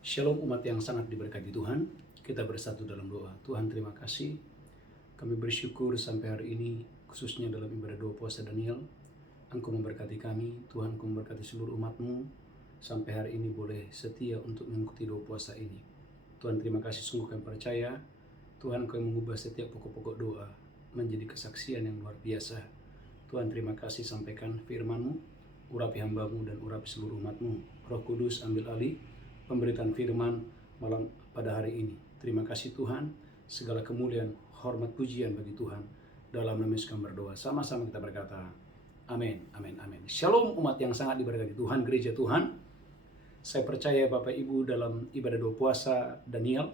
Shalom umat yang sangat diberkati Tuhan. Kita bersatu dalam doa. Tuhan, terima kasih. Kami bersyukur sampai hari ini, khususnya dalam ibadah doa puasa Daniel. Engkau memberkati kami, Tuhan, Engkau memberkati seluruh umat-Mu. Sampai hari ini boleh setia untuk mengikuti doa puasa ini. Tuhan, terima kasih, sungguh kami percaya. Tuhan, Engkau yang mengubah setiap pokok-pokok doa menjadi kesaksian yang luar biasa. Tuhan, terima kasih, sampaikan firman-Mu, urapi hamba-Mu dan urapi seluruh umat-Mu. Roh Kudus, ambil alih pemberitaan firman malam pada hari ini. Terima kasih Tuhan, segala kemuliaan, hormat, pujian bagi Tuhan. Dalam nama Yesus kami berdoa. Sama-sama kita berkata, amin, amin, amin. Shalom umat yang sangat diberkati Tuhan, gereja Tuhan. Saya percaya Bapak Ibu dalam ibadah doa puasa Daniel.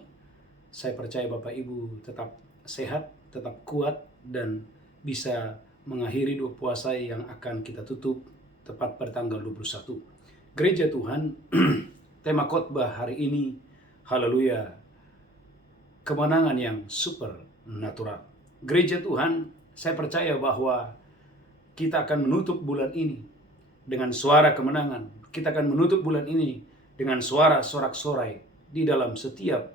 Saya percaya Bapak Ibu tetap sehat, tetap kuat, dan bisa mengakhiri doa puasa yang akan kita tutup tepat pada tanggal 21. Gereja Tuhan, tema khotbah hari ini, haleluya, kemenangan yang supernatural. Gereja Tuhan, saya percaya bahwa kita akan menutup bulan ini dengan suara kemenangan. Kita akan menutup bulan ini dengan suara sorak-sorai di dalam setiap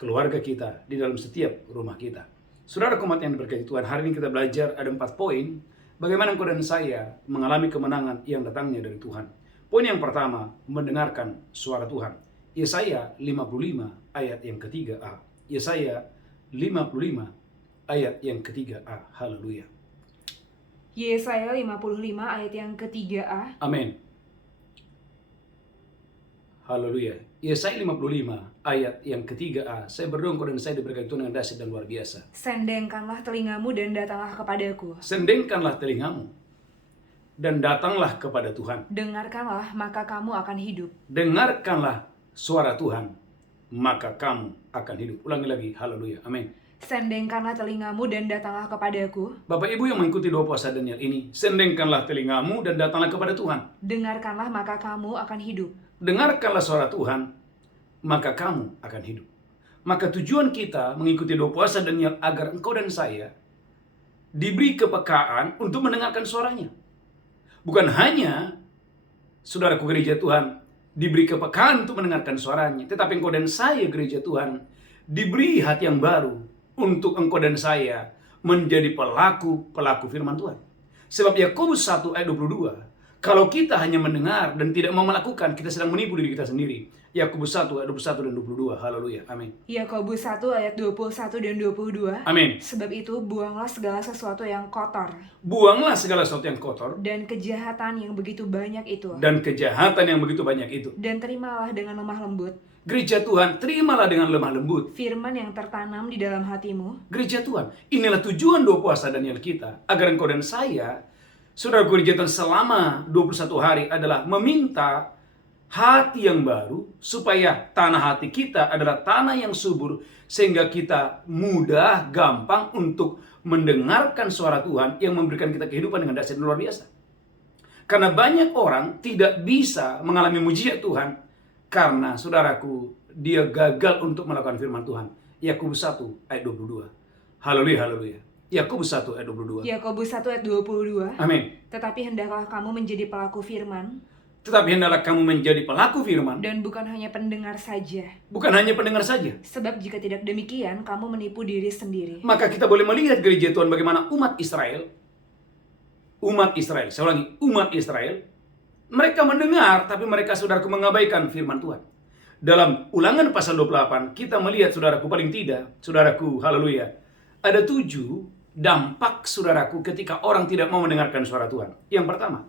keluarga kita, di dalam setiap rumah kita. Saudara umat yang diberkati Tuhan, hari ini kita belajar ada 4 poin bagaimana engkau dan saya mengalami kemenangan yang datangnya dari Tuhan. Poin yang pertama, mendengarkan suara Tuhan. Yesaya 55 ayat yang ketiga-A. Yesaya 55 ayat yang ketiga-A. Haleluya. Yesaya 55 ayat yang ketiga-A. Amin. Haleluya. Yesaya 55 ayat yang ketiga-A. Saya berdoa engkau dan saya diberkati Tuhan dengan dahsyat dan luar biasa. Sendengkanlah telingamu dan datanglah kepadaku. Sendengkanlah telingamu dan datanglah kepada Tuhan. Dengarkanlah, maka kamu akan hidup. Dengarkanlah suara Tuhan, maka kamu akan hidup. Ulangi lagi, haleluya, amin. Sendengkanlah telingamu dan datanglah kepadaku. Bapak Ibu yang mengikuti doa puasa Daniel ini, sendengkanlah telingamu dan datanglah kepada Tuhan. Dengarkanlah, maka kamu akan hidup. Dengarkanlah suara Tuhan, maka kamu akan hidup. Maka tujuan kita mengikuti doa puasa Daniel agar engkau dan saya diberi kepekaan untuk mendengarkan suaranya. Bukan hanya saudaraku gereja Tuhan diberi kepekaan untuk mendengarkan suaranya, tetapi engkau dan saya gereja Tuhan diberi hati yang baru untuk engkau dan saya menjadi pelaku firman Tuhan. Sebab Yakobus 1 ayat 22, kalau kita hanya mendengar dan tidak mau melakukan, kita sedang menipu diri kita sendiri. Yakobus 1 ayat 21 dan 22. Haleluya. Amin. Yakobus 1 ayat 21 dan 22. Amin. Sebab itu buanglah segala sesuatu yang kotor. Buanglah segala sesuatu yang kotor. Dan kejahatan yang begitu banyak itu. Dan kejahatan yang begitu banyak itu. Dan terimalah dengan lemah lembut. Gereja Tuhan, terimalah dengan lemah lembut firman yang tertanam di dalam hatimu. Gereja Tuhan, inilah tujuan doa puasa Daniel kita, agar engkau dan saya, saudara gereja Tuhan, selama 21 hari adalah meminta hati yang baru, supaya tanah hati kita adalah tanah yang subur, sehingga kita mudah, gampang untuk mendengarkan suara Tuhan yang memberikan kita kehidupan dengan dahsyat luar biasa. Karena banyak orang tidak bisa mengalami mujizat Tuhan karena saudaraku, dia gagal untuk melakukan firman Tuhan. Yakobus 1 ayat 22. Haleluya, haleluya. Yakobus 1 ayat 22. Yakobus 1 ayat 22. Amin. Tetapi hendaklah kamu menjadi pelaku firman. Tetapi hendaklah kamu menjadi pelaku firman. Dan bukan hanya pendengar saja. Bukan hanya pendengar saja. Sebab jika tidak demikian, kamu menipu diri sendiri. Maka kita boleh melihat gereja Tuhan bagaimana umat Israel, saya ulangi, umat Israel, mereka mendengar, tapi mereka saudaraku mengabaikan firman Tuhan. Dalam Ulangan pasal 28, kita melihat saudaraku paling tidak, saudaraku, haleluya, ada 7 dampak saudaraku ketika orang tidak mau mendengarkan suara Tuhan. Yang pertama,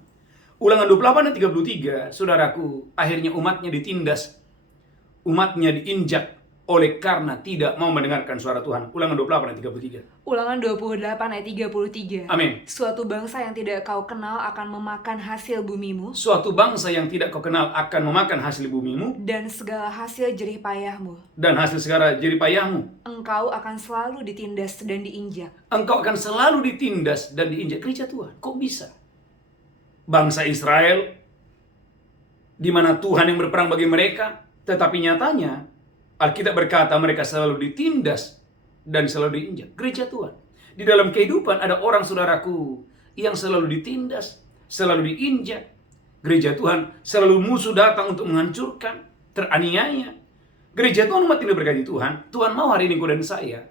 Ulangan 28 dan 33, saudaraku, akhirnya umatnya ditindas, umatnya diinjak oleh karena tidak mau mendengarkan suara Tuhan. Ulangan 28 ayat 33. Ulangan 28 ayat 33. Amin. Suatu bangsa yang tidak kau kenal akan memakan hasil bumimu. Suatu bangsa yang tidak kau kenal akan memakan hasil bumimu. Dan segala hasil jerih payahmu. Dan hasil segala jerih payahmu. Engkau akan selalu ditindas dan diinjak. Engkau akan selalu ditindas dan diinjak. Gereja Tuhan, kok bisa? Bangsa Israel, di mana Tuhan yang berperang bagi mereka, tetapi nyatanya Alkitab berkata mereka selalu ditindas dan selalu diinjak. Gereja Tuhan, di dalam kehidupan ada orang saudaraku yang selalu ditindas, selalu diinjak. Gereja Tuhan, selalu musuh datang untuk menghancurkan, teraniaya. Gereja Tuhan, umat ini berkati Tuhan. Tuhan mau hari ini kau dan saya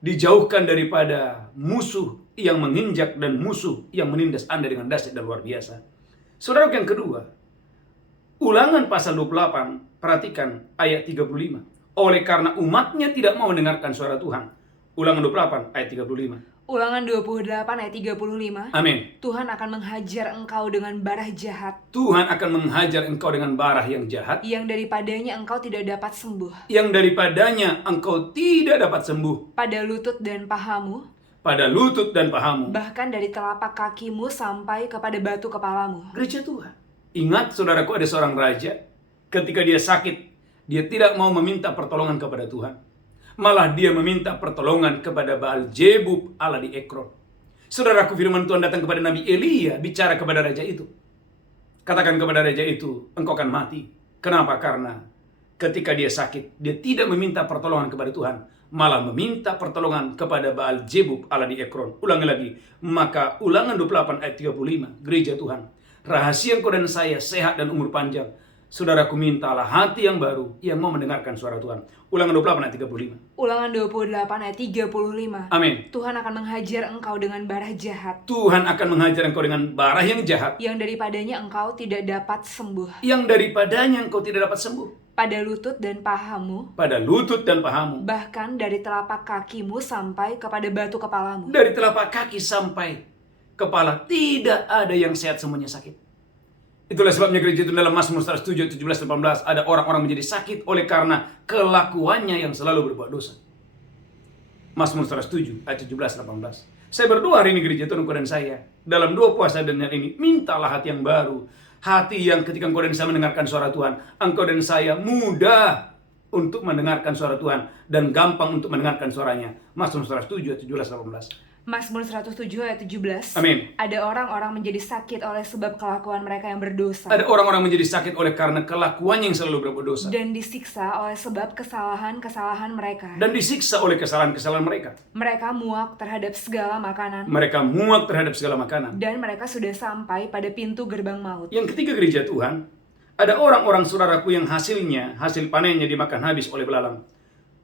dijauhkan daripada musuh yang menginjak dan musuh yang menindas Anda dengan dahsyat dan luar biasa. Saudara, yang kedua, Ulangan pasal 28, perhatikan ayat 35. Oleh karena umatnya tidak mau mendengarkan suara Tuhan. Ulangan 28 ayat 35. Ulangan 28 ayat 35. Amin. Tuhan akan menghajar engkau dengan barah jahat. Tuhan akan menghajar engkau dengan barah yang jahat. Yang daripadanya engkau tidak dapat sembuh. Yang daripadanya engkau tidak dapat sembuh. Pada lutut dan pahamu. Pada lutut dan pahamu. Bahkan dari telapak kakimu sampai kepada batu kepalamu. Gereja Tuhan. Ingat saudaraku, ada seorang raja. Ketika dia sakit, dia tidak mau meminta pertolongan kepada Tuhan. Malah dia meminta pertolongan kepada Baal Zebub Allah di Ekron. Saudaraku, firman Tuhan datang kepada Nabi Elia, bicara kepada raja itu. Katakan kepada raja itu, engkau akan mati. Kenapa? Karena ketika dia sakit, dia tidak meminta pertolongan kepada Tuhan, malah meminta pertolongan kepada Baal Zebub Allah di Ekron. Ulangi lagi. Maka ulangan 28 ayat 35, gereja Tuhan. Rahasia engkau dan saya sehat dan umur panjang. Saudaraku, mintalah hati yang baru yang mau mendengarkan suara Tuhan. Ulangan 28 ayat 35. Ulangan 28 ayat 35. Amin. Tuhan akan menghajar engkau dengan barah jahat. Tuhan akan menghajar engkau dengan barah yang jahat. Yang daripadanya engkau tidak dapat sembuh. Yang daripadanya engkau tidak dapat sembuh. Pada lutut dan pahamu. Pada lutut dan pahamu. Bahkan dari telapak kakimu sampai kepada batu kepalamu. Dari telapak kaki sampai kepala, tidak ada yang sehat, semuanya sakit. Itulah sebabnya gereja itu dalam Mazmur 107, 17, 18 ada orang-orang menjadi sakit oleh karena kelakuannya yang selalu berbuat dosa. Mazmur 107 ayat 17, 18. Saya berdoa hari ini gereja Tuhan, engkau dan saya dalam 2 puasa dan hari ini, mintalah hati yang baru. Hati yang ketika engkau dan saya mendengarkan suara Tuhan, engkau dan saya mudah untuk mendengarkan suara Tuhan dan gampang untuk mendengarkan suaranya. Mazmur 107 ayat 17, 18. Mazmur 107 ayat 17. Amin. Ada orang-orang menjadi sakit oleh sebab kelakuan mereka yang berdosa. Ada orang-orang menjadi sakit oleh karena kelakuannya yang selalu berbuat dosa. Dan disiksa oleh sebab kesalahan-kesalahan mereka. Dan disiksa oleh kesalahan-kesalahan mereka. Mereka muak terhadap segala makanan. Mereka muak terhadap segala makanan. Dan mereka sudah sampai pada pintu gerbang maut. Yang ketiga, gereja Tuhan, ada orang-orang saudaraku yang hasil panennya dimakan habis oleh belalang.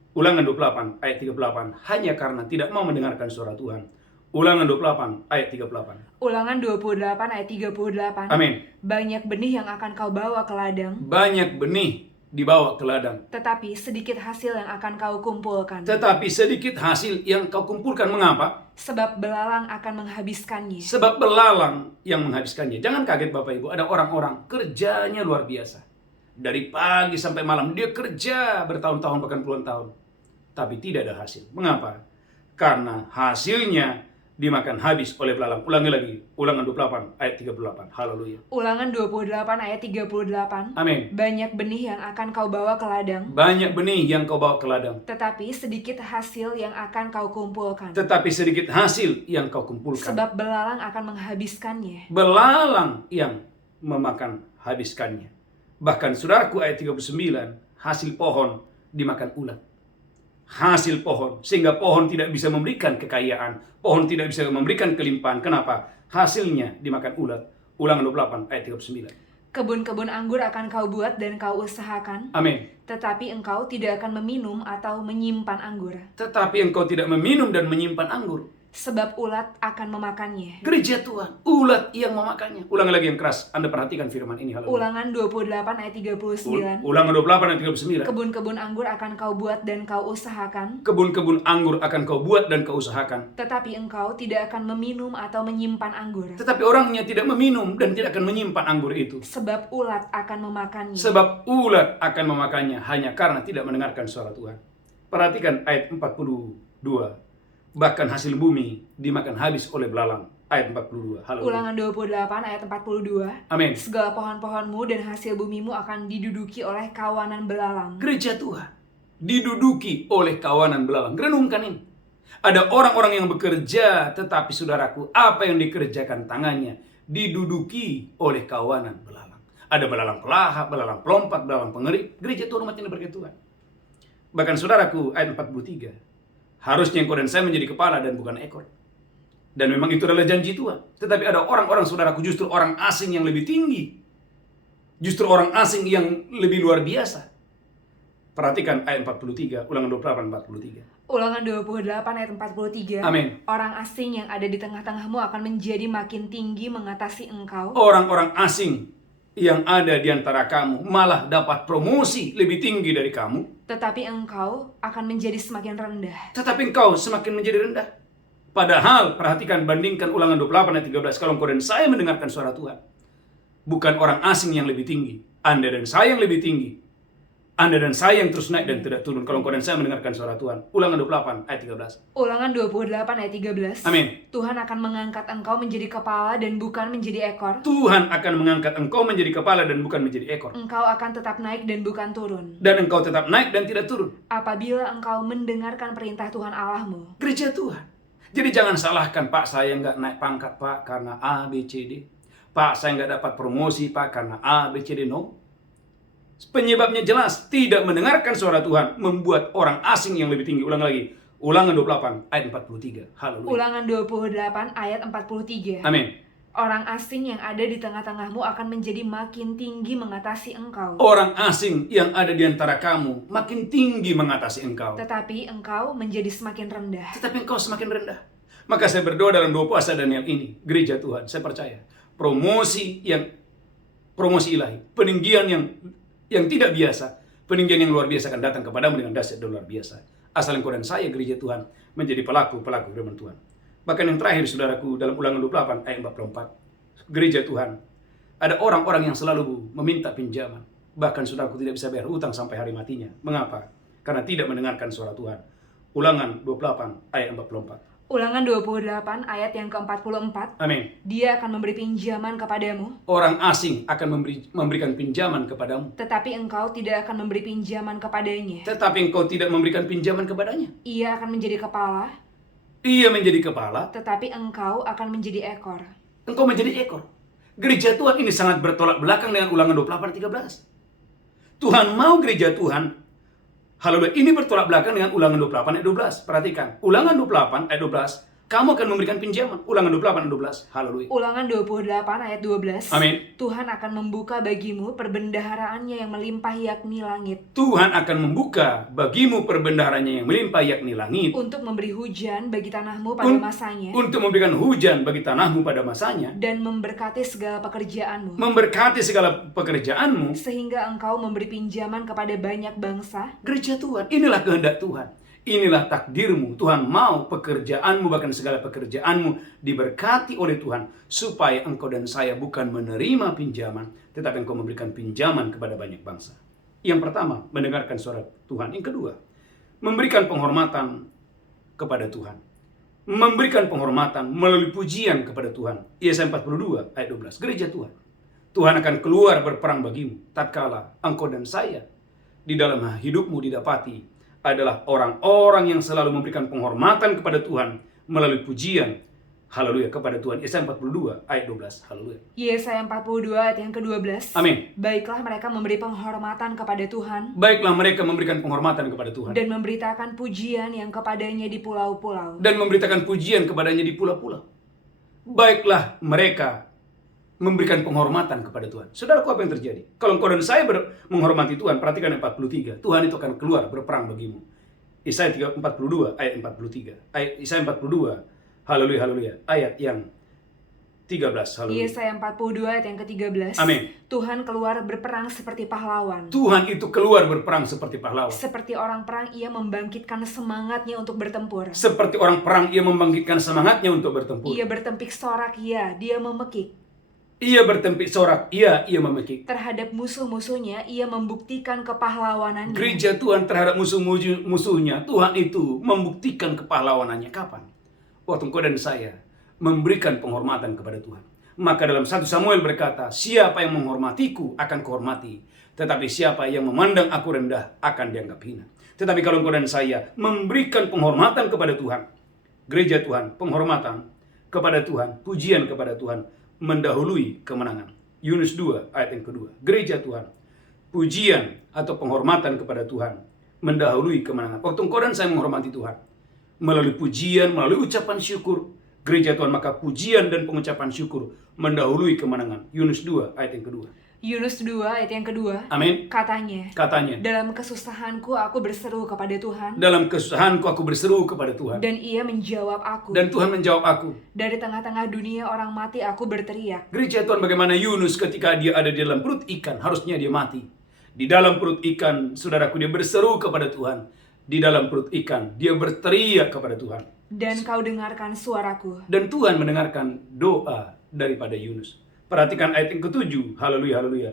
Ulangan 28 ayat 38, hanya karena tidak mau mendengarkan suara Tuhan. Ulangan 28 ayat 38. Ulangan 28 ayat 38. Amin. Banyak benih yang akan kau bawa ke ladang. Banyak benih dibawa ke ladang. Tetapi sedikit hasil yang akan kau kumpulkan. Tetapi sedikit hasil yang kau kumpulkan. Mengapa? Sebab belalang akan menghabiskannya. Sebab belalang yang menghabiskannya. Jangan kaget Bapak Ibu, ada orang-orang kerjanya luar biasa. Dari pagi sampai malam dia kerja bertahun-tahun bahkan puluhan tahun. Tapi tidak ada hasil. Mengapa? Karena hasilnya dimakan habis oleh belalang. Ulangi lagi. Ulangan 28 ayat 38. Haleluya. Ulangan 28 ayat 38. Amin. Banyak benih yang akan kau bawa ke ladang. Banyak benih yang kau bawa ke ladang. Tetapi sedikit hasil yang akan kau kumpulkan. Tetapi sedikit hasil yang kau kumpulkan. Sebab belalang akan menghabiskannya. Belalang yang memakan habiskannya. Bahkan saudaraku ayat 39, hasil pohon dimakan ulat. Hasil pohon, sehingga pohon tidak bisa memberikan kekayaan, pohon tidak bisa memberikan kelimpahan. Kenapa? Hasilnya dimakan ulat. Ulangan 28 ayat 39. Kebun-kebun anggur akan kau buat dan kau usahakan. Amin. Tetapi engkau tidak akan meminum atau menyimpan anggur. Tetapi engkau tidak meminum dan menyimpan anggur. Sebab ulat akan memakannya. Gereja Tuhan, ulat yang memakannya. Ulangi lagi yang keras, Anda perhatikan firman ini. Haleluya. Ulangan 28 ayat 39. Ulangan 28 ayat 39. Kebun-kebun anggur akan kau buat dan kau usahakan. Kebun-kebun anggur akan kau buat dan kau usahakan. Tetapi engkau tidak akan meminum atau menyimpan anggur. Tetapi orangnya tidak meminum dan tidak akan menyimpan anggur itu. Sebab ulat akan memakannya. Sebab ulat akan memakannya hanya karena tidak mendengarkan suara Tuhan. Perhatikan ayat 42. Bahkan hasil bumi dimakan habis oleh belalang. Ayat 42. Haleluya. Ulangan 28 ayat 42. Amin. Segala pohon-pohonmu dan hasil bumimu akan diduduki oleh kawanan belalang. Gereja Tuhan diduduki oleh kawanan belalang. Renungkan ini. Ada orang-orang yang bekerja, tetapi saudaraku, apa yang dikerjakan tangannya diduduki oleh kawanan belalang. Ada belalang pelahap, belalang pelompat, belalang pengerik. Gereja Tuhan, umat ini berkat Tuhan. Bahkan saudaraku, ayat 43. Harusnya engkau dan saya menjadi kepala dan bukan ekor. Dan memang itu adalah janji Tuhan. Tetapi ada orang-orang saudaraku, justru orang asing yang lebih tinggi. Justru orang asing yang lebih luar biasa. Perhatikan ayat 43, Ulangan 28, 43. Ulangan 28 ayat 43. Amin. Orang asing yang ada di tengah-tengahmu akan menjadi makin tinggi mengatasi engkau. Orang-orang asing yang ada di antara kamu malah dapat promosi lebih tinggi dari kamu. Tetapi engkau akan menjadi semakin rendah. Tetapi engkau semakin menjadi rendah. Padahal, perhatikan, bandingkan Ulangan 28 ayat 13. Kalau engkau dan saya mendengarkan suara Tuhan, bukan orang asing yang lebih tinggi, Anda dan saya yang lebih tinggi. Anda dan saya yang terus naik dan tidak turun. Kalau engkau dan saya mendengarkan suara Tuhan. Ulangan 28 ayat 13. Ulangan 28 ayat 13. Amin. Tuhan akan mengangkat engkau menjadi kepala dan bukan menjadi ekor. Tuhan akan mengangkat engkau menjadi kepala dan bukan menjadi ekor. Engkau akan tetap naik dan bukan turun. Dan engkau tetap naik dan tidak turun. Apabila engkau mendengarkan perintah Tuhan Allahmu. Gereja Tuhan. Jadi jangan salahkan, Pak, saya nggak naik pangkat, Pak, karena A, B, C, D. Pak, saya nggak dapat promosi, Pak, karena A, B, C, D. No. Penyebabnya jelas, tidak mendengarkan suara Tuhan membuat orang asing yang lebih tinggi. Ulang lagi, Ulangan 28 ayat 43. Haleluya. Ulangan 28 ayat 43. Amin. Orang asing yang ada di tengah-tengahmu akan menjadi makin tinggi mengatasi engkau. Orang asing yang ada di antara kamu makin tinggi mengatasi engkau. Tetapi engkau menjadi semakin rendah. Tetapi engkau semakin rendah. Maka saya berdoa dalam 2 puasa Daniel ini, gereja Tuhan, saya percaya promosi ilahi, peninggian yang tidak biasa, peninggian yang luar biasa akan datang kepadamu dengan dahsyat dan luar biasa. Asal engkau dan saya, gereja Tuhan, menjadi pelaku-pelaku firman Tuhan. Bahkan yang terakhir, saudaraku, dalam Ulangan 28 ayat 44, gereja Tuhan, ada orang-orang yang selalu meminta pinjaman. Bahkan saudaraku tidak bisa bayar utang sampai hari matinya. Mengapa? Karena tidak mendengarkan suara Tuhan. Ulangan 28 ayat 44. Ulangan 28 ayat yang ke-44. Amin. Dia akan memberi pinjaman kepadamu. Orang asing akan memberikan pinjaman kepadamu. Tetapi engkau tidak akan memberi pinjaman kepadanya. Tetapi engkau tidak memberikan pinjaman kepadanya. Ia akan menjadi kepala. Ia menjadi kepala. Tetapi engkau akan menjadi ekor. Engkau menjadi ekor. Gereja Tuhan ini sangat bertolak belakang dengan Ulangan 28 ayat 13. Tuhan mau gereja Tuhan. Haleluya, ini bertolak belakang dengan Ulangan 28 ayat 12. Perhatikan, Ulangan 28 ayat 12, kamu akan memberikan pinjaman. Ulangan 28 ayat 12. Haleluya. Ulangan 28 ayat 12. Amin. Tuhan akan membuka bagimu perbendaharaannya yang melimpah yakni langit. Tuhan akan membuka bagimu perbendaharaannya yang melimpah yakni langit. Untuk memberi hujan bagi tanahmu pada masanya. Untuk memberikan hujan bagi tanahmu pada masanya. Dan memberkati segala pekerjaanmu. Memberkati segala pekerjaanmu. Sehingga engkau memberi pinjaman kepada banyak bangsa. Gereja Tuhan, inilah kehendak Tuhan. Inilah takdirmu. Tuhan mau pekerjaanmu, bahkan segala pekerjaanmu diberkati oleh Tuhan. Supaya engkau dan saya bukan menerima pinjaman, tetapi engkau memberikan pinjaman kepada banyak bangsa. Yang pertama, mendengarkan suara Tuhan. Yang kedua, memberikan penghormatan kepada Tuhan. Memberikan penghormatan melalui pujian kepada Tuhan. Yesaya 42 ayat 12. Gereja Tuhan. Tuhan akan keluar berperang bagimu. Tatkala engkau dan saya di dalam hidupmu didapati adalah orang-orang yang selalu memberikan penghormatan kepada Tuhan melalui pujian. Haleluya, kepada Tuhan. Yesaya 42 ayat 12. Haleluya. Yesaya 42 ayat yang ke-12. Amin. Baiklah mereka memberi penghormatan kepada Tuhan. Baiklah mereka memberikan penghormatan kepada Tuhan. Dan memberitakan pujian yang kepadanya di pulau-pulau. Dan memberitakan pujian kepadanya di pulau-pulau. Baiklah mereka memberikan penghormatan kepada Tuhan. Saudaraku, apa yang terjadi? Kalau engkau dan saya menghormati Tuhan, perhatikan ayat 43. Tuhan itu akan keluar berperang bagimu. Yesaya 42 ayat 43. Yesaya 42. Haleluya, haleluya. Ayat yang 13. Haleluya. Yesaya 42 ayat yang ke-13. Amin. Tuhan keluar berperang seperti pahlawan. Tuhan itu keluar berperang seperti pahlawan. Seperti orang perang, ia membangkitkan semangatnya untuk bertempur. Seperti orang perang, ia membangkitkan semangatnya untuk bertempur. Ia bertempik sorak, dia memekik. Ia bertempik sorak, ia memekik. Terhadap musuh-musuhnya, ia membuktikan kepahlawanannya. Gereja Tuhan terhadap musuh-musuhnya, Tuhan itu membuktikan kepahlawanannya. Kapan? Waktu engkau dan saya memberikan penghormatan kepada Tuhan. Maka dalam 1 Samuel berkata, siapa yang menghormatiku akan kuhormati. Tetapi siapa yang memandang aku rendah akan dianggap hina. Tetapi kalau engkau dan saya memberikan penghormatan kepada Tuhan, gereja Tuhan, penghormatan kepada Tuhan, pujian kepada Tuhan, mendahului kemenangan. Yunus 2 ayat yang kedua. Gereja Tuhan, pujian atau penghormatan kepada Tuhan mendahului kemenangan. Waktu engkau dan saya menghormati Tuhan melalui pujian, melalui ucapan syukur, gereja Tuhan, maka pujian dan pengucapan syukur mendahului kemenangan. Yunus 2 ayat yang kedua. Yunus 2 ayat yang kedua. Amin. Katanya, dalam kesusahanku aku berseru kepada Tuhan. Dalam kesusahanku aku berseru kepada Tuhan. Dan ia menjawab aku. Dan Tuhan menjawab aku. Dari tengah-tengah dunia orang mati aku berteriak. Gereja Tuhan, bagaimana Yunus ketika dia ada di dalam perut ikan, harusnya dia mati. Di dalam perut ikan, saudaraku, dia berseru kepada Tuhan. Di dalam perut ikan, dia berteriak kepada Tuhan. Dan kau dengarkan suaraku. Dan Tuhan mendengarkan doa daripada Yunus. Perhatikan ayat yang ke-7. Haleluya, haleluya.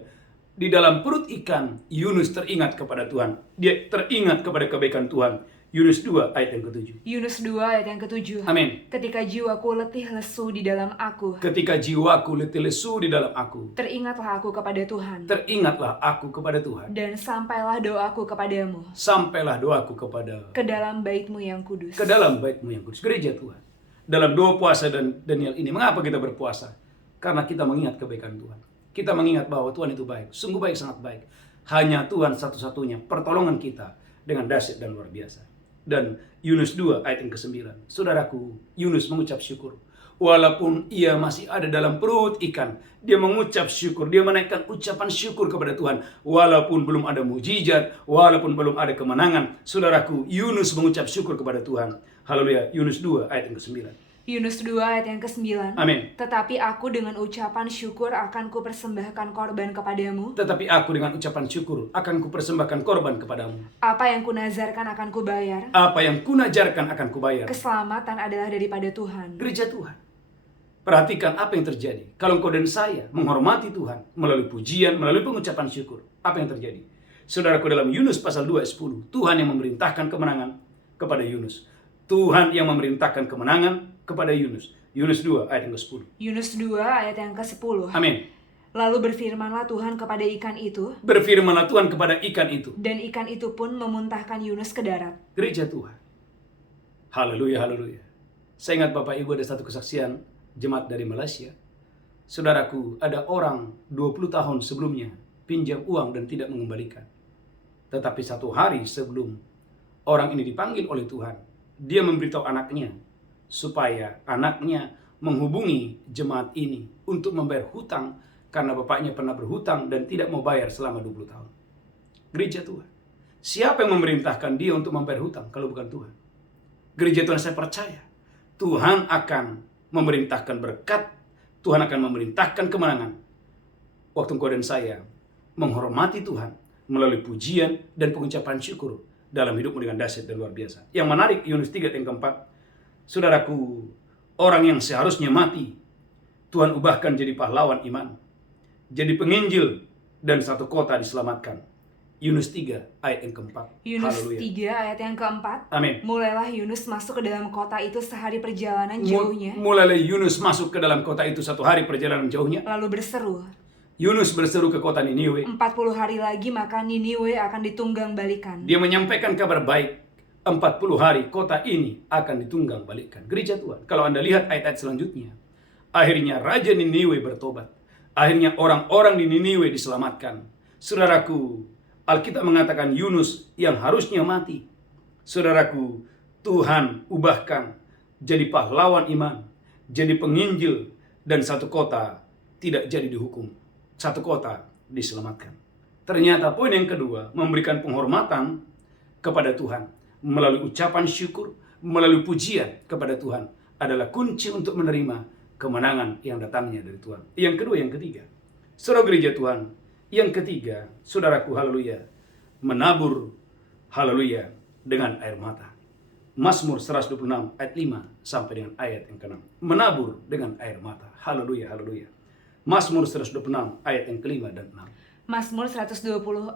Di dalam perut ikan, Yunus teringat kepada Tuhan. Dia teringat kepada kebaikan Tuhan. Yunus 2 ayat yang ke-7. Yunus 2 ayat yang ke-7. Amin. Ketika jiwaku letih lesu di dalam aku. Ketika jiwaku letih lesu di dalam aku. Teringatlah aku kepada Tuhan. Teringatlah aku kepada Tuhan. Dan sampailah doaku kepadamu. Sampailah doaku kepada. Ke dalam bait-Mu yang kudus. Ke dalam bait-Mu yang kudus. Gereja Tuhan. Dalam doa puasa dan Daniel ini, mengapa kita berpuasa? Karena kita mengingat kebaikan Tuhan. Kita mengingat bahwa Tuhan itu baik. Sungguh baik, sangat baik. Hanya Tuhan satu-satunya pertolongan kita dengan dahsyat dan luar biasa. Dan Yunus 2 ayat yang ke-9. Saudaraku, Yunus mengucap syukur. Walaupun ia masih ada dalam perut ikan, dia mengucap syukur. Dia menaikkan ucapan syukur kepada Tuhan. Walaupun belum ada mujizat, walaupun belum ada kemenangan. Saudaraku, Yunus mengucap syukur kepada Tuhan. Haleluya. Yunus 2 ayat yang ke-9. Yunus 2 ayat yang ke-9. Amin. Tetapi aku dengan ucapan syukur akan kupersembahkan korban kepadamu. Tetapi aku dengan ucapan syukur akan kupersembahkan korban kepadamu. Apa yang kunazarkan akan kubayar. Apa yang kunajarkan akan kubayar. Keselamatan adalah daripada Tuhan. Gereja Tuhan, perhatikan apa yang terjadi. Kalau engkau dan saya menghormati Tuhan melalui pujian, melalui pengucapan syukur, apa yang terjadi? Saudaraku, dalam Yunus pasal 2 ayat 10, Tuhan yang memerintahkan kemenangan kepada Yunus. Tuhan yang memerintahkan kemenangan kepada Yunus. Yunus 2 ayat yang ke-10. Yunus 2 ayat yang ke-10. Amin. Lalu berfirmanlah Tuhan kepada ikan itu. Berfirmanlah Tuhan kepada ikan itu. Dan ikan itu pun memuntahkan Yunus ke darat. Gereja Tuhan. Haleluya, haleluya. Saya ingat Bapak Ibu ada satu kesaksian jemaat dari Malaysia. Saudaraku, ada orang 20 tahun sebelumnya pinjam uang dan tidak mengembalikan. Tetapi satu hari sebelum orang ini dipanggil oleh Tuhan, dia memberitahu anaknya supaya anaknya menghubungi jemaat ini untuk membayar hutang karena bapaknya pernah berhutang dan tidak mau bayar selama 20 tahun. Gereja Tuhan, siapa yang memerintahkan dia untuk membayar hutang kalau bukan Tuhan? Gereja Tuhan, saya percaya Tuhan akan memerintahkan berkat, Tuhan akan memerintahkan kemenangan. Waktu engkau dan saya menghormati Tuhan melalui pujian dan pengucapan syukur dalam hidupmu dengan dahsyat dan luar biasa. Yang menarik, Yunus 3 ayat yang keempat. Saudaraku, orang yang seharusnya mati, Tuhan ubahkan jadi pahlawan iman. Jadi penginjil dan satu kota diselamatkan. Yunus 3 ayat yang keempat. Yunus Haleluya. 3 ayat yang keempat. Amin. Mulailah Yunus masuk ke dalam kota itu sehari perjalanan jauhnya. Mulailah Yunus masuk ke dalam kota itu satu hari perjalanan jauhnya. Lalu berseru. Yunus berseru ke kota Niniwe. 40 hari lagi maka Niniwe akan ditunggang balikan. Dia menyampaikan kabar baik. 40 hari kota ini akan ditunggang balikkan. Gereja Tuhan, kalau Anda lihat ayat-ayat selanjutnya, akhirnya Raja Niniwe bertobat. Akhirnya orang-orang di Niniwe diselamatkan. Saudaraku, Alkitab mengatakan Yunus yang harusnya mati. Saudaraku, Tuhan ubahkan jadi pahlawan iman, jadi penginjil, dan satu kota tidak jadi dihukum. Satu kota diselamatkan. Ternyata poin yang kedua, memberikan penghormatan kepada Tuhan melalui ucapan syukur, melalui pujian kepada Tuhan adalah kunci untuk menerima kemenangan yang datangnya dari Tuhan. Yang kedua, yang ketiga, saudara gereja Tuhan, yang ketiga, saudaraku, haleluya, menabur, haleluya, dengan air mata. Mazmur 126 ayat 5 sampai dengan ayat yang ke-6. Menabur dengan air mata. Haleluya, haleluya. Mazmur 126 ayat yang ke-5 dan 6. Mazmur 125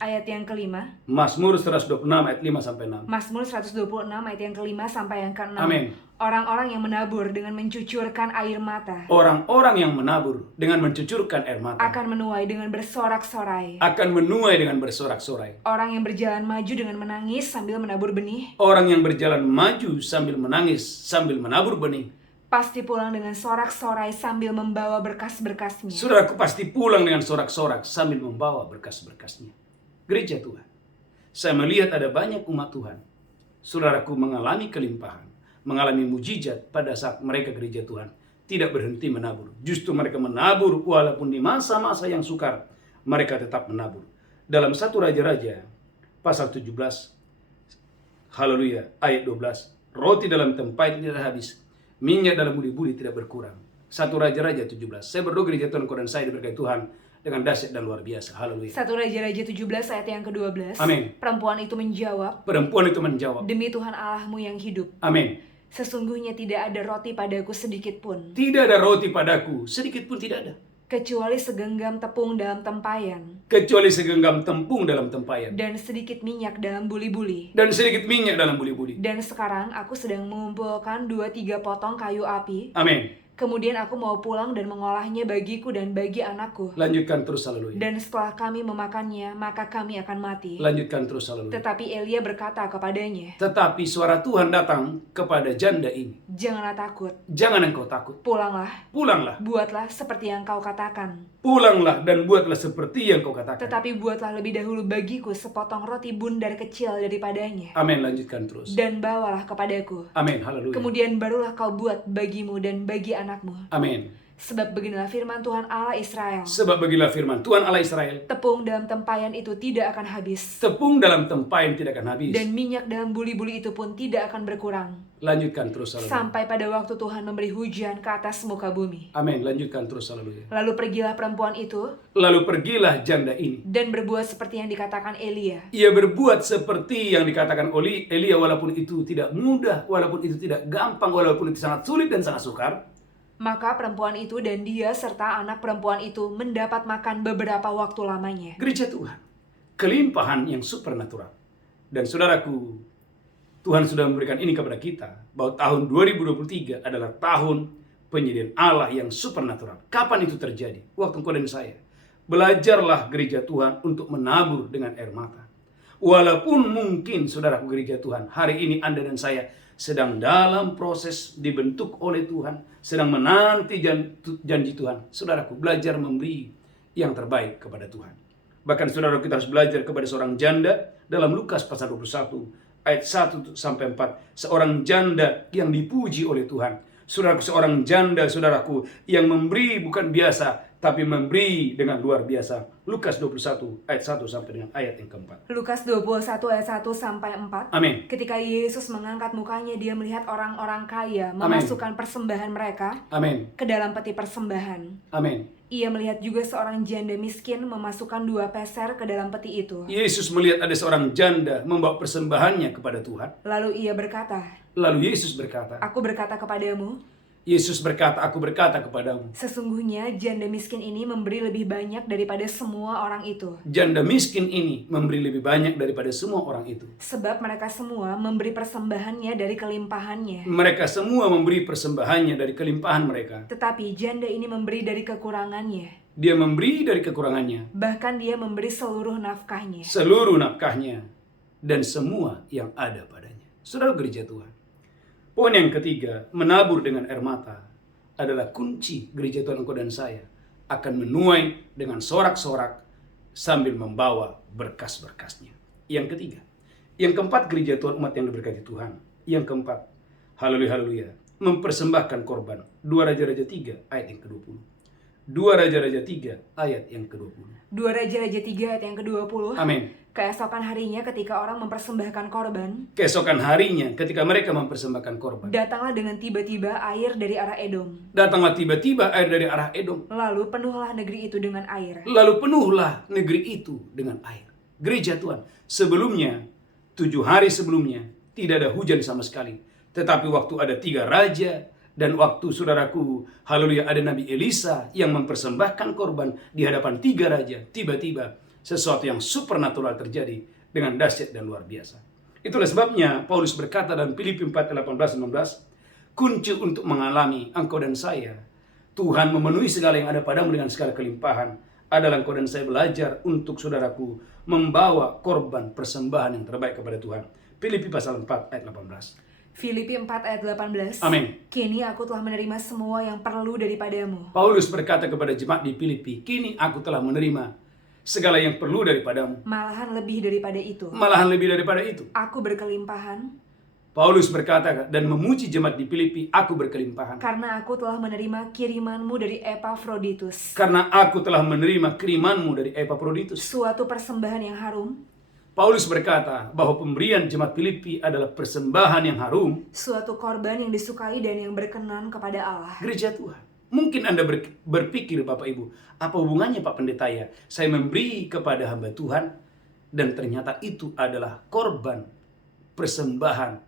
ayat yang ke-5. Mazmur 126 ayat 5 sampai 6. Mazmur 126 ayat yang ke-5 sampai yang ke-6. Amin. Orang-orang yang menabur dengan mencucurkan air mata. Orang-orang yang menabur dengan mencucurkan air mata Akan menuai dengan bersorak-sorai. akan menuai dengan bersorak-sorai. Orang yang berjalan maju dengan menangis sambil menabur benih. Orang yang berjalan maju sambil menangis sambil menabur benih, Pasti pulang dengan sorak-sorai sambil membawa berkas-berkasnya. saudaraku pasti pulang dengan sorak-sorak sambil membawa berkas-berkasnya. Gereja Tuhan, saya melihat ada banyak umat Tuhan, saudaraku, mengalami kelimpahan, mengalami mujizat pada saat mereka gereja Tuhan tidak berhenti menabur. Justru mereka menabur walaupun di masa-masa yang sukar, mereka tetap menabur. Dalam 1 Raja-Raja pasal 17, haleluya, ayat 12, roti dalam tempayan tidak habis, minyak dalam buli-buli tidak berkurang. 1 Raja-Raja 17. Saya berdoa gereja Tuhan, kau dan saya diberkati Tuhan dengan dahsyat dan luar biasa. Haleluya. 1 Raja-Raja 17 ayat yang ke-12. Amin. Perempuan itu menjawab, Perempuan itu menjawab, demi Tuhan Allahmu yang hidup, amin. sesungguhnya tidak ada roti padaku sedikit pun, Tidak ada roti padaku, sedikit pun tidak ada, kecuali segenggam tepung dalam tempayan, kecuali segenggam tepung dalam tempayan, dan sedikit minyak dalam buli-buli. dan sedikit minyak dalam buli-buli. Dan sekarang aku sedang mengumpulkan 2-3 potong kayu api. Amin. Kemudian aku mau pulang dan mengolahnya bagiku dan bagi anakku. Lanjutkan terus, haleluya. Dan setelah kami memakannya, maka kami akan mati. Lanjutkan terus, haleluya. Tetapi Elia berkata kepadanya, Tetapi suara Tuhan datang kepada janda ini. janganlah takut, Jangan engkau takut. pulanglah, Pulanglah. buatlah seperti yang kau katakan. Pulanglah dan buatlah seperti yang kau katakan. Tetapi buatlah lebih dahulu bagiku sepotong roti bundar kecil daripadanya. Amin. Lanjutkan terus. Dan bawalah kepadaku. Amin. Haleluya. Kemudian barulah kau buat bagimu dan bagi anakmu. Amin. Sebab beginilah firman Tuhan Allah Israel. Sebab bagilah firman Tuhan Allah Israel, Tepung dalam tempayan itu tidak akan habis. tepung dalam tempayan tidak akan habis. Dan minyak dalam buli-buli itu pun tidak akan berkurang. Lanjutkan terus, haleluya. Sampai pada waktu Tuhan memberi hujan ke atas muka bumi. Amin. Lanjutkan terus, haleluya. Lalu pergilah perempuan itu Lalu pergilah janda ini. dan berbuat seperti yang dikatakan Elia. Ia berbuat seperti yang dikatakan oleh Elia, walaupun itu tidak mudah, walaupun itu tidak gampang, walaupun itu sangat sulit dan sangat sukar. Maka perempuan itu dan dia serta anak perempuan itu mendapat makan beberapa waktu lamanya. Gereja Tuhan, kelimpahan yang supernatural. Dan saudaraku, Tuhan sudah memberikan ini kepada kita, bahwa tahun 2023 adalah tahun penyediaan Allah yang supernatural. Kapan itu terjadi? Waktu engkau dan saya. Belajarlah gereja Tuhan untuk menabur dengan air mata. Walaupun mungkin saudaraku gereja Tuhan, hari ini Anda dan saya sedang dalam proses dibentuk oleh Tuhan, sedang menanti janji Tuhan. Saudaraku, belajar memberi yang terbaik kepada Tuhan. Bahkan saudara, kita harus belajar kepada seorang janda dalam Lukas pasal 21 ayat 1 sampai 4. Seorang janda yang dipuji oleh Tuhan. Saudaraku, seorang janda, saudaraku, yang memberi bukan biasa, tapi memberi dengan luar biasa. Lukas 21 ayat 1 sampai dengan ayat yang keempat. Lukas 21 ayat 1 sampai 4. Amin. Ketika Yesus mengangkat mukanya, dia melihat orang-orang kaya memasukkan persembahan mereka Amin. ke dalam peti persembahan. Amin. Ia melihat juga seorang janda miskin memasukkan 2 peser ke dalam peti itu. Yesus melihat ada seorang janda membawa persembahannya kepada Tuhan. Lalu ia berkata, Lalu Yesus berkata, aku berkata kepadamu, Yesus berkata, aku berkata kepadamu. sesungguhnya janda miskin ini memberi lebih banyak daripada semua orang itu. Janda miskin ini memberi lebih banyak daripada semua orang itu. Sebab mereka semua memberi persembahannya dari kelimpahannya. Mereka semua memberi persembahannya dari kelimpahan mereka. Tetapi janda ini memberi dari kekurangannya. Dia memberi dari kekurangannya, Bahkan dia memberi seluruh nafkahnya. seluruh nafkahnya, dan semua yang ada padanya. Saudara gereja Tuhan, poin yang ketiga, menabur dengan air mata adalah kunci gereja Tuhan engkau dan saya akan menuai dengan sorak-sorak sambil membawa berkas-berkasnya. Yang ketiga. Yang keempat, gereja Tuhan umat yang diberkati Tuhan. Yang keempat, haleluya, haleluya, mempersembahkan korban. 2 Raja-Raja 3 ayat yang ke-20. 2 Raja-Raja 3 ayat yang ke-20. 2 Raja-Raja 3 ayat yang ke-20. Amin. Keesokan harinya ketika orang mempersembahkan korban, Keesokan harinya ketika mereka mempersembahkan korban, datanglah dengan tiba-tiba air dari arah Edom. datanglah tiba-tiba air dari arah Edom. Lalu penuhlah negeri itu dengan air. Lalu penuhlah negeri itu dengan air. Gereja Tuhan, sebelumnya 7 hari sebelumnya tidak ada hujan sama sekali. Tetapi waktu ada 3 raja dan waktu saudaraku, haleluya, ada Nabi Elisa yang mempersembahkan korban di hadapan 3 raja, tiba-tiba sesuatu yang supernatural terjadi dengan dahsyat dan luar biasa. Itulah sebabnya Paulus berkata dalam Filipi 4:18-19, kunci untuk mengalami engkau dan saya, Tuhan memenuhi segala yang ada padamu dengan segala kelimpahan, adalah engkau dan saya belajar untuk saudaraku membawa korban persembahan yang terbaik kepada Tuhan. Filipi pasal 4 ayat 18. Filipi 4 ayat 18. Amin. Kini aku telah menerima semua yang perlu daripadamu. Paulus berkata kepada jemaat di Filipi, kini aku telah menerima segala yang perlu daripadamu. Malahan lebih daripada itu. Malahan lebih daripada itu. Aku berkelimpahan Paulus berkata dan memuji jemaat di Filipi, aku berkelimpahan. Karena aku telah menerima kirimanmu dari Epafroditus. Karena aku telah menerima kirimanmu dari Epafroditus. Suatu persembahan yang harum. Paulus berkata bahwa pemberian jemaat Filipi adalah persembahan yang harum. Suatu korban yang disukai dan yang berkenan kepada Allah. Gereja Tuhan. Mungkin Anda berpikir Bapak Ibu, apa hubungannya Pak Pendeta ya? Saya memberi kepada hamba Tuhan dan ternyata itu adalah korban persembahan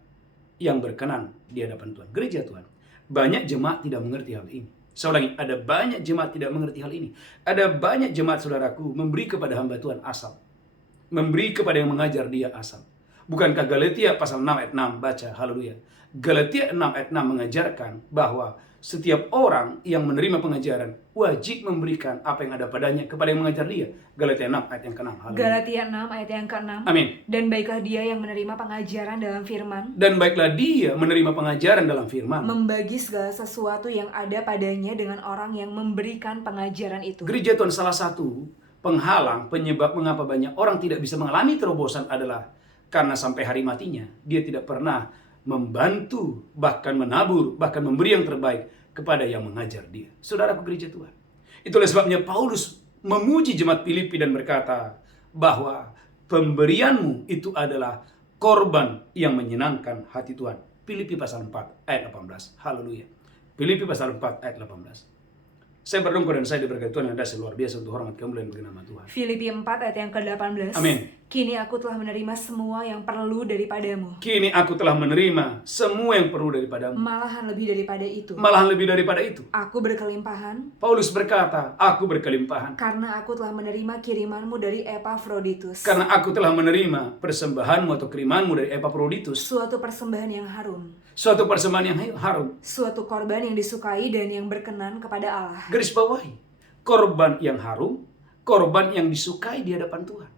yang berkenan di hadapan Tuhan. Gereja Tuhan. Banyak jemaat tidak mengerti hal ini. Saya ulangi, ada banyak jemaat tidak mengerti hal ini. Ada banyak jemaat saudaraku memberi kepada hamba Tuhan asal. Memberi kepada yang mengajar dia asal. Bukankah Galatia pasal 6 ayat 6 baca, haleluya. Galatia 6 ayat 6 mengajarkan bahwa setiap orang yang menerima pengajaran wajib memberikan apa yang ada padanya kepada yang mengajar dia. Galatia 6 ayat yang ke-6. Haleluya. Galatia 6 ayat yang ke-6. Amin. Dan baiklah dia yang menerima pengajaran dalam firman. Dan baiklah dia menerima pengajaran dalam firman. Membagi segala sesuatu yang ada padanya dengan orang yang memberikan pengajaran itu. Gereja Tuhan, salah satu penghalang, penyebab mengapa banyak orang tidak bisa mengalami terobosan adalah karena sampai hari matinya dia tidak pernah membantu, bahkan menabur, bahkan memberi yang terbaik kepada yang mengajar dia. Saudaraku gereja Tuhan. Itulah sebabnya Paulus memuji jemaat Filipi dan berkata bahwa pemberianmu itu adalah korban yang menyenangkan hati Tuhan. Filipi pasal 4 ayat 18. Haleluya. Filipi pasal 4 ayat 18. Saya berdoa dan saya diberkati Tuhan yang dasar luar biasa untuk hormat kemuliaan bagi nama Tuhan. Filipi 4 ayat yang ke-18. Amin. Kini aku telah menerima semua yang perlu daripadamu. Kini aku telah menerima semua yang perlu daripadamu. Malahan lebih daripada itu. Malahan lebih daripada itu. Aku berkelimpahan. Paulus berkata, aku berkelimpahan. Karena aku telah menerima kirimanmu dari Epafroditus. Karena aku telah menerima persembahanmu atau kirimanmu dari Epafroditus. Suatu persembahan yang harum. Suatu persembahan yang harum. Suatu korban yang disukai dan yang berkenan kepada Allah. Garis bawahi. Korban yang harum, korban yang disukai di hadapan Tuhan.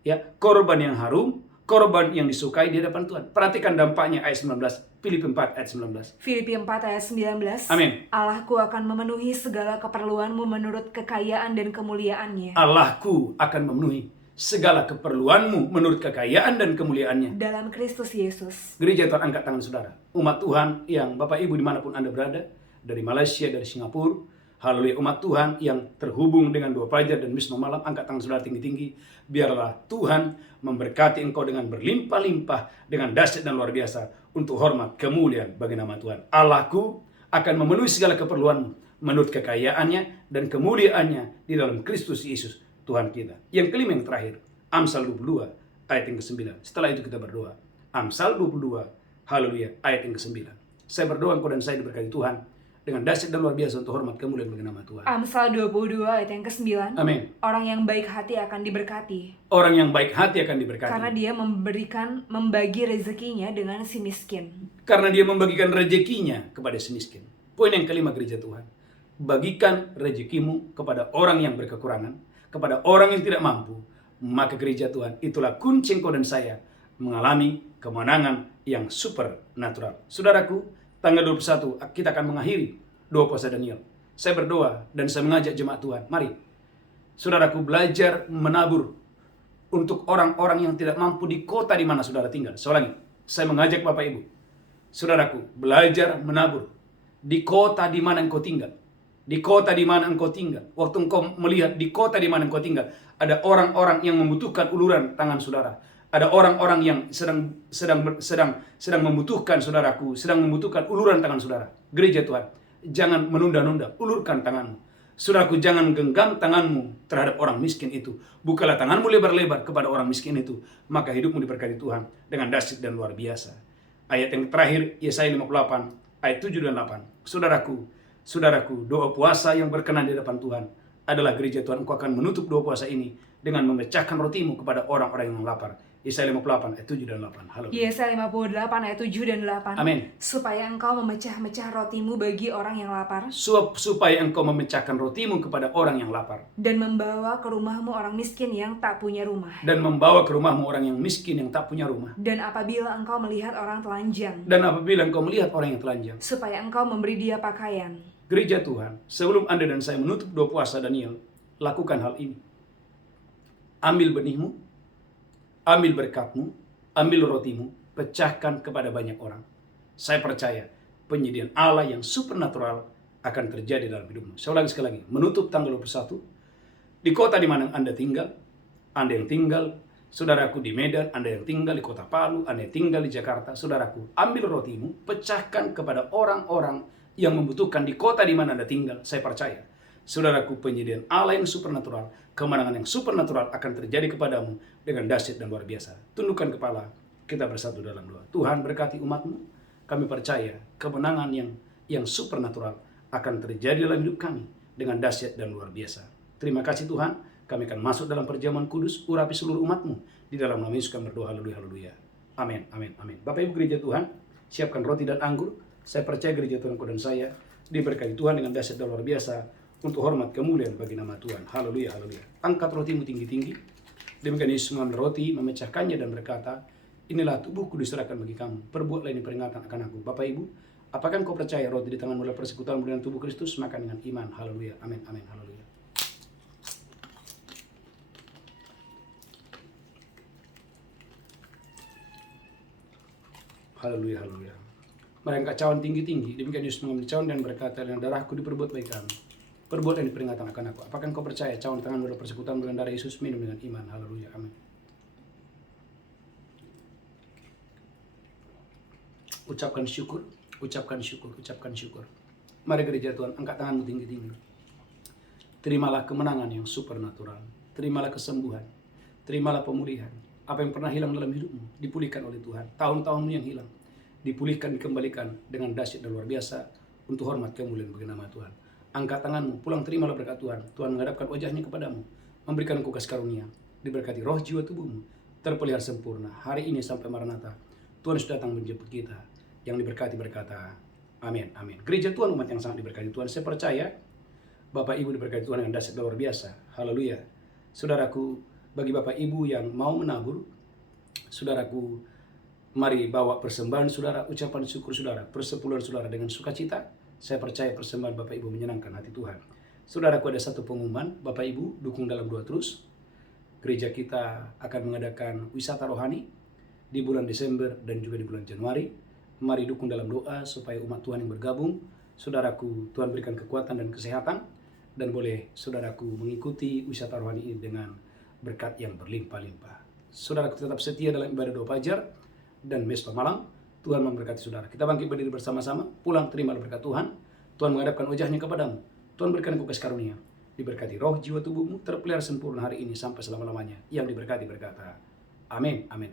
Ya, korban yang harum, korban yang disukai di hadapan Tuhan. Perhatikan dampaknya ayat 19, Filipi 4 ayat 19. Filipi 4 ayat 19. Amin. Allahku akan memenuhi segala keperluanmu menurut kekayaan dan kemuliaannya. Allahku akan memenuhi segala keperluanmu menurut kekayaan dan kemuliaannya. Dalam Kristus Yesus. Gereja Tuhan, angkat tangan saudara. Umat Tuhan yang Bapak Ibu dimanapun Anda berada, dari Malaysia, dari Singapura, haleluya, umat Tuhan yang terhubung dengan Dua Fajar dan Wisma Malam, angkat tangan saudara tinggi-tinggi. Biarlah Tuhan memberkati engkau dengan berlimpah-limpah, dengan dahsyat dan luar biasa, untuk hormat kemuliaan bagi nama Tuhan. Allahku akan memenuhi segala keperluanmu menurut kekayaannya dan kemuliaannya di dalam Kristus Yesus Tuhan kita. Yang kelima, yang terakhir, Amsal 22 ayat yang ke-9. Setelah itu kita berdoa. Amsal 22, haleluya, ayat yang ke-9. Saya berdoa engkau dan saya diberkati Tuhan dengan dahsyat dan luar biasa untuk hormat kemuliaan bagi nama Tuhan. Amsal 22 ayat yang ke-9. Amin. Orang yang baik hati akan diberkati. Orang yang baik hati akan diberkati. Karena dia membagi rezekinya dengan si miskin. Karena dia membagikan rezekinya kepada si miskin. Poin yang kelima, gereja Tuhan. Bagikan rezekimu kepada orang yang berkekurangan, kepada orang yang tidak mampu. Maka gereja Tuhan, itulah kunci engkau dan saya mengalami kemenangan yang supernatural. Saudaraku, tanggal 21 kita akan mengakhiri doa puasa Daniel. Saya berdoa dan saya mengajak jemaat Tuhan, mari saudaraku belajar menabur untuk orang-orang yang tidak mampu di kota di mana saudara tinggal. Saya ulangi, saya mengajak Bapak Ibu, saudaraku belajar menabur di kota di mana engkau tinggal. Di kota di mana engkau tinggal. Waktu engkau melihat di kota di mana engkau tinggal, ada orang-orang yang membutuhkan uluran tangan saudara. Ada orang-orang yang sedang membutuhkan saudaraku, sedang membutuhkan uluran tangan saudara. Gereja Tuhan, jangan menunda-nunda, ulurkan tanganmu. Saudaraku, jangan genggam tanganmu terhadap orang miskin itu. Bukalah tanganmu lebar-lebar kepada orang miskin itu. Maka hidupmu diberkati Tuhan dengan dahsyat dan luar biasa. Ayat yang terakhir, Yesaya 58, ayat 7 dan 8. Saudaraku, doa puasa yang berkenan di hadapan Tuhan adalah gereja Tuhan. Engkau akan menutup doa puasa ini dengan memecahkan rotimu kepada orang-orang yang lapar. Yesaya 58 ayat 7 dan 8. Halo. Yesaya 58 ayat 7 dan 8. Amin. Supaya engkau memecah-mecah rotimu bagi orang yang lapar. Supaya engkau memecahkan rotimu kepada orang yang lapar. Dan membawa ke rumahmu orang miskin yang tak punya rumah. Dan membawa ke rumahmu orang yang miskin yang tak punya rumah. Dan apabila engkau melihat orang telanjang. Dan apabila engkau melihat orang yang telanjang. Supaya engkau memberi dia pakaian. Gereja Tuhan, sebelum Anda dan saya menutup doa puasa Daniel, lakukan hal ini. Ambil benihmu, ambil berkatmu, ambil rotimu, pecahkan kepada banyak orang. Saya percaya penyediaan Allah yang supernatural akan terjadi dalam hidupmu. Saya ulangi sekali lagi, menutup tanggal 21, di kota di mana Anda tinggal, Anda yang tinggal, saudaraku di Medan, Anda yang tinggal di kota Palu, Anda yang tinggal di Jakarta, saudaraku, ambil rotimu, pecahkan kepada orang-orang yang membutuhkan di kota di mana Anda tinggal. Saya percaya, saudaraku, penyediaan Allah yang supernatural, kemenangan yang supernatural akan terjadi kepadamu dengan dahsyat dan luar biasa. Tundukkan kepala, kita bersatu dalam doa. Tuhan berkati umat-Mu, kami percaya kemenangan yang supernatural akan terjadi dalam hidup kami dengan dahsyat dan luar biasa. Terima kasih Tuhan, kami akan masuk dalam perjamuan kudus, urapi seluruh umat-Mu. Di dalam nama Yesus kami berdoa, haleluya, haleluya. Amin, amin, amin. Bapak Ibu gereja Tuhan, siapkan roti dan anggur. Saya percaya gereja Tuhanku dan saya diberkati Tuhan dengan dahsyat dan luar biasa untuk hormat kemuliaan bagi nama Tuhan. Haleluya, haleluya. Angkat rotimu tinggi-tinggi. Demikian Yesus mengambil roti, memecahkannya dan berkata, inilah tubuhku diserahkan bagi kamu. Perbuatlah ini peringatan akan aku. Bapak Ibu, apakah engkau percaya roti di tanganmu adalah persekutuan dengan tubuh Kristus? Makan dengan iman. Haleluya, amin, amin, haleluya. Haleluya, haleluya. Mari angkat cawan tinggi-tinggi. Demikian Yesus mengambil cawan dan berkata, dengan darahku diperbuat baik kami. Perbuatan ini peringatan akan aku. Apakah engkau percaya cawan tangan adalah persekutuan dengan darah Yesus? Minum dengan iman. Haleluya, amin. Ucapkan syukur, ucapkan syukur, ucapkan syukur. Mari gereja Tuhan, angkat tanganmu tinggi-tinggi. Terimalah kemenangan yang supernatural. Terimalah kesembuhan. Terimalah pemulihan. Apa yang pernah hilang dalam hidupmu, dipulihkan oleh Tuhan. Tahun-tahunmu yang hilang, dipulihkan, dikembalikan dengan dahsyat dan luar biasa untuk hormat kemuliaan bagi nama Tuhan. Angkat tanganmu, pulang terimalah berkat Tuhan. Tuhan menghadapkan wajahnya kepadamu, memberikan engkau kasih karunia, diberkati roh, jiwa, tubuhmu, terpelihara sempurna. Hari ini sampai Maranatha, Tuhan sudah datang menjemput kita. Yang diberkati berkata, amin, amin. Gereja Tuhan, umat yang sangat diberkati Tuhan. Saya percaya, Bapak Ibu diberkati Tuhan dengan dahsyat dan luar biasa. Haleluya. Saudaraku, bagi Bapak Ibu yang mau menabur, saudaraku, mari bawa persembahan saudara, ucapan syukur saudara, persepuluhan saudara dengan sukacita. Saya percaya persembahan Bapak Ibu menyenangkan hati Tuhan. Saudaraku, ada satu pengumuman, Bapak Ibu dukung dalam doa terus. Gereja kita akan mengadakan wisata rohani di bulan Desember dan juga di bulan Januari. Mari dukung dalam doa supaya umat Tuhan yang bergabung, saudaraku, Tuhan berikan kekuatan dan kesehatan, dan boleh saudaraku mengikuti wisata rohani ini dengan berkat yang berlimpah-limpah. Saudaraku tetap setia dalam ibadah doa fajar dan mesbah malam. Tuhan memberkati saudara. Kita bangkit berdiri bersama-sama. Pulang terima berkat Tuhan. Tuhan menghadapkan wajahnya kepadamu. Tuhan berikan engkau kasih karunia. Diberkati roh, jiwa, tubuhmu, terpelihara sempurna hari ini sampai selama-lamanya. Yang diberkati berkata, amin, amin, amin.